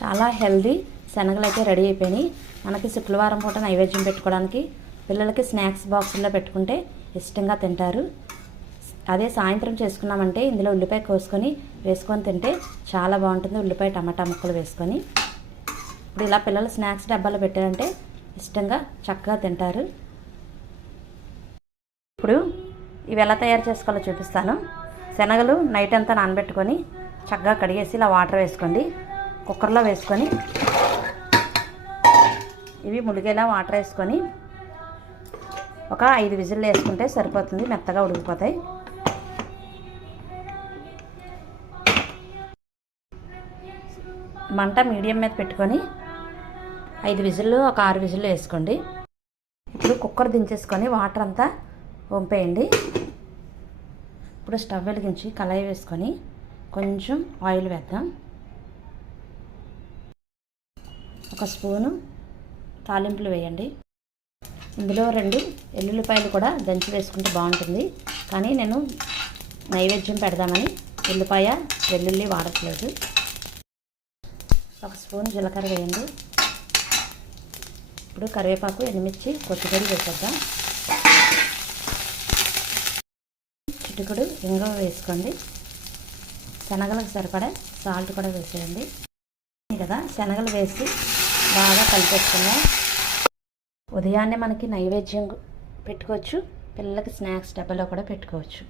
చాలా హెల్దీ శనగలు అయితే రెడీ అయిపోయినాయి. మనకి శుక్రవారం పూట నైవేద్యం పెట్టుకోవడానికి, పిల్లలకి స్నాక్స్ బాక్సుల్లో పెట్టుకుంటే ఇష్టంగా తింటారు. అదే సాయంత్రం చేసుకున్నామంటే ఇందులో ఉల్లిపాయ కోసుకొని వేసుకొని తింటే చాలా బాగుంటుంది. ఉల్లిపాయ టమాటా ముక్కలు వేసుకొని ఇప్పుడు ఇలా పిల్లలు స్నాక్స్ డబ్బాలో పెట్టారంటే ఇష్టంగా చక్కగా తింటారు. ఇప్పుడు ఇవి ఎలా తయారు చేసుకోవాలో చూపిస్తాను. శనగలు నైట్ అంతా నానబెట్టుకొని చక్కగా కడిగేసి ఇలా వాటర్ వేసుకోండి. కుక్కర్లో వేసుకొని ఇవి ములిగేలా వాటర్ వేసుకొని ఒక 5 విజిల్లు వేసుకుంటే సరిపోతుంది. మెత్తగా ఉడికిపోతాయి. మంట మీడియం మీద పెట్టుకొని 5 విజిల్లు ఒక 6 విజిల్లు వేసుకోండి. ఇప్పుడు కుక్కర్ దించేసుకొని వాటర్ అంతా వంపేయండి. ఇప్పుడు స్టవ్ వెలిగించి కళాయి వేసుకొని కొంచెం ఆయిల్ వేద్దాం. ఒక స్పూను తాలింపులు వేయండి. ఇందులో 2 ఎల్లుల్లిపాయలు కూడా దంచి వేసుకుంటే బాగుంటుంది. కానీ నేను నైవేద్యం పెడదామని ఉల్లిపాయ వెల్లుల్లి వాడట్లేదు. ఒక స్పూన్ జీలకర్ర వేయండి. ఇప్పుడు కరివేపాకు, ఎండుమిర్చి, కొత్తిమీర వేసేద్దాం. చిటికెడు ఇంగువ వేసుకోండి. శనగలకు సరిపడా సాల్ట్ కూడా వేసేయండి కదా. శనగలు వేసి బాగా కలిపేసుకుందాం. ఉదయాన్నే మనకి నైవేద్యం పెట్టుకోవచ్చు, పిల్లలకి స్నాక్స్ డబ్బాలో కూడా పెట్టుకోవచ్చు.